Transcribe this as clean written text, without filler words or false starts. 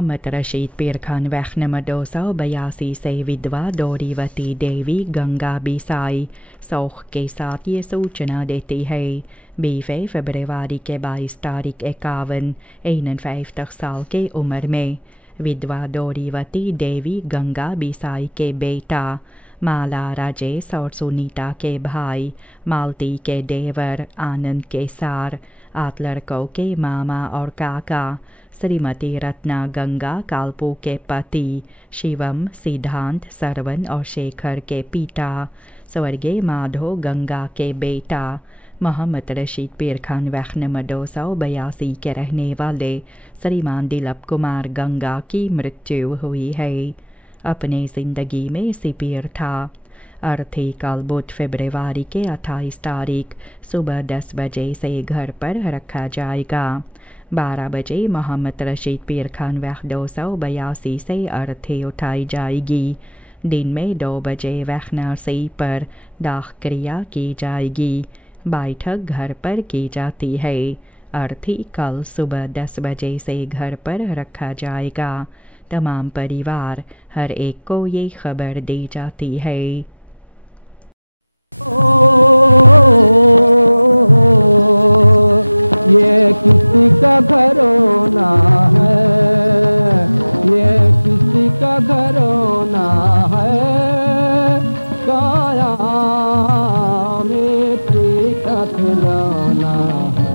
मोहम्मद रशीद पीर Khan वैख number 282 से विधवा डोरीवती देवी गंगा बिसाई सौख के साथ ये सूचना देती है 20 फरवरी के 22 तारीख 51 साल के उम्र में विधवा डोरीवती देवी गंगा बिसाई के बेटा माला राजेश और सुनीता के भाई मालती के देवर आनंद के सार 8 लड़कों के मामा और काका श्रीमती रत्ना गंगा कालपू के पति शिवम सिद्धांत सरवन और शेखर के पिता स्वर्गीय माधो गंगा के बेटा मोहम्मद रशीद पीर खान वैख नंबर 282 के रहने वाले श्रीमान दिलीप कुमार गंगा की मृत्यु हुई है। अपने ज़िंदगी में सिपीर था। अर्थी कल बुध फरवरी के 28 तारीख सुबह 10 बजे से घर पर रखा जाएगा। 12 बजे मोहम्मद रशीद पीर खान वैख 282 से अर्थी उठाई जाएगी। दिन में 2 बजे वैख नरसी पर दाह क्रिया की जाएगी। बैठक घर पर की जाती है। अर्थी कल सुबह 10 बजे से घर पर रखा जाएगा। तमाम परिवार हर एक को ये खबर दी जाती है। ये किसी का घरोना है, ये किसी का घरोना है, काया मिट्टी का खिलौना है।